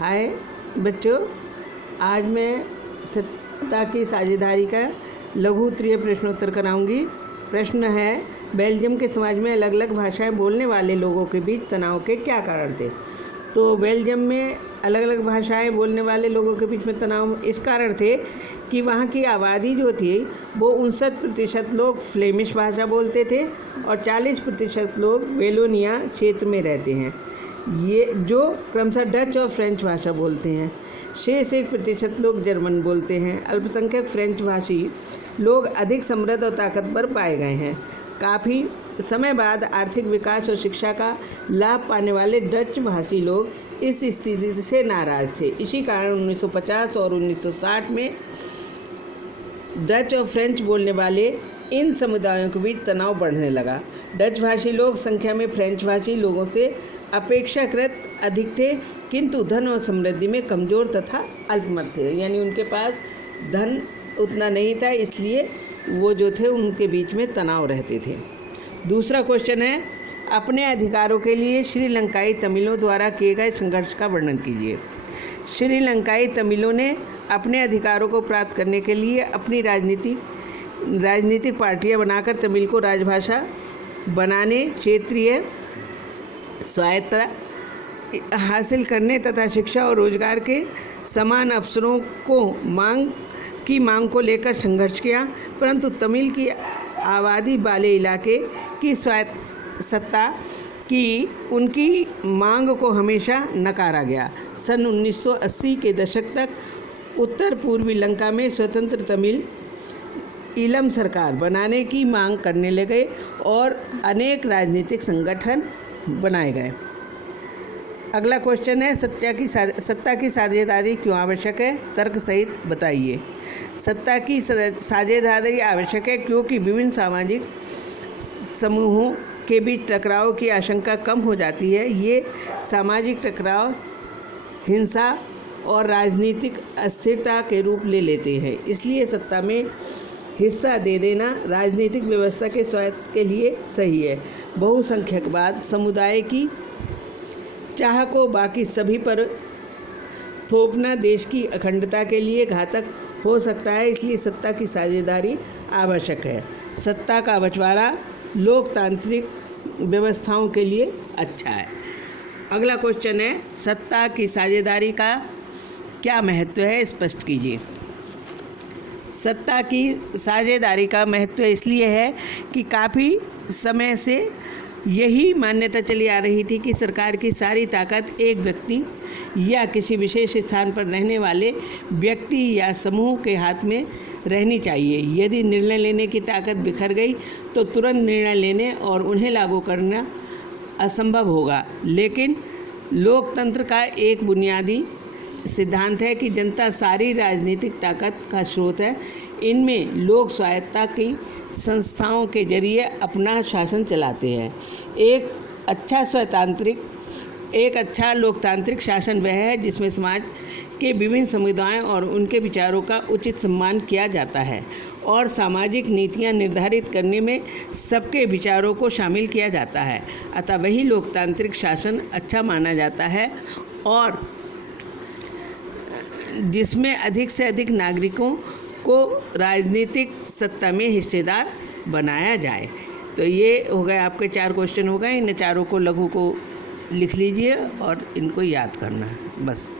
हाय बच्चों, आज मैं सत्ता की साझेदारी का लघु उत्तरीय प्रश्नोत्तर कराऊंगी। प्रश्न है, बेल्जियम के समाज में अलग अलग भाषाएं बोलने वाले लोगों के बीच तनाव के क्या कारण थे। तो बेल्जियम में अलग अलग भाषाएं बोलने वाले लोगों के बीच में तनाव इस कारण थे कि वहाँ की आबादी जो थी वो 59% लोग फ्लेमिश भाषा बोलते थे और 40% लोग वेलोनिया क्षेत्र में रहते हैं, ये जो क्रमशः डच और फ्रेंच भाषा बोलते हैं। शेष 1% लोग जर्मन बोलते हैं। अल्पसंख्यक फ्रेंच भाषी लोग अधिक समृद्ध और ताकतवर पाए गए हैं। काफ़ी समय बाद आर्थिक विकास और शिक्षा का लाभ पाने वाले डच भाषी लोग इस स्थिति से नाराज थे। इसी कारण 1950 और 1960 में डच और फ्रेंच बोलने वाले इन समुदायों के बीच तनाव बढ़ने लगा। डच भाषी लोग संख्या में फ्रेंच भाषी लोगों से अपेक्षाकृत अधिक थे, किंतु धन और समृद्धि में कमज़ोर तथा अल्पमत थे, यानी उनके पास धन उतना नहीं था, इसलिए वो जो थे उनके बीच में तनाव रहते थे। दूसरा क्वेश्चन है, अपने अधिकारों के लिए श्रीलंकाई तमिलों द्वारा किए गए संघर्ष का वर्णन कीजिए। श्रीलंकाई तमिलों ने अपने अधिकारों को प्राप्त करने के लिए अपनी राजनीतिक पार्टियां बनाकर तमिल को राजभाषा बनाने, क्षेत्रीय स्वायत्तता हासिल करने तथा शिक्षा और रोजगार के समान अवसरों की मांग को लेकर संघर्ष किया, परंतु तमिल की आबादी वाले इलाके की सत्ता की उनकी मांग को हमेशा नकारा गया। सन 1980 के दशक तक उत्तर पूर्वी लंका में स्वतंत्र तमिल ईलम सरकार बनाने की मांग करने लगे और अनेक राजनीतिक संगठन बनाए गए। अगला क्वेश्चन है, सत्ता की साझेदारी क्यों आवश्यक है, तर्क सहित बताइए। सत्ता की साझेदारी आवश्यक है क्योंकि विभिन्न सामाजिक समूहों के बीच टकराव की आशंका कम हो जाती है। ये सामाजिक टकराव हिंसा और राजनीतिक अस्थिरता के रूप ले लेते हैं, इसलिए सत्ता में हिस्सा दे देना राजनीतिक व्यवस्था के स्वास्थ्य के लिए सही है। बहुसंख्यकवाद समुदाय की चाह को बाकी सभी पर थोपना देश की अखंडता के लिए घातक हो सकता है, इसलिए सत्ता की साझेदारी आवश्यक है। सत्ता का बंटवारा लोकतांत्रिक व्यवस्थाओं के लिए अच्छा है। अगला क्वेश्चन है, सत्ता की साझेदारी का क्या महत्व है, स्पष्ट कीजिए। सत्ता की साझेदारी का महत्व इसलिए है कि काफ़ी समय से यही मान्यता चली आ रही थी कि सरकार की सारी ताकत एक व्यक्ति या किसी विशेष स्थान पर रहने वाले व्यक्ति या समूह के हाथ में रहनी चाहिए। यदि निर्णय लेने की ताकत बिखर गई तो तुरंत निर्णय लेने और उन्हें लागू करना असंभव होगा। लेकिन लोकतंत्र का एक बुनियादी सिद्धांत है कि जनता सारी राजनीतिक ताकत का स्रोत है। इनमें लोक स्वायत्तता की संस्थाओं के जरिए अपना शासन चलाते हैं। एक अच्छा लोकतांत्रिक शासन वह है जिसमें समाज के विभिन्न समुदायों और उनके विचारों का उचित सम्मान किया जाता है और सामाजिक नीतियां निर्धारित करने में सबके विचारों को शामिल किया जाता है। अतः वही लोकतांत्रिक शासन अच्छा माना जाता है और जिसमें अधिक से अधिक नागरिकों को राजनीतिक सत्ता में हिस्सेदार बनाया जाए। तो ये हो गए आपके 4 क्वेश्चन हो गए। इन चारों को लघु को लिख लीजिए और इनको याद करना है बस।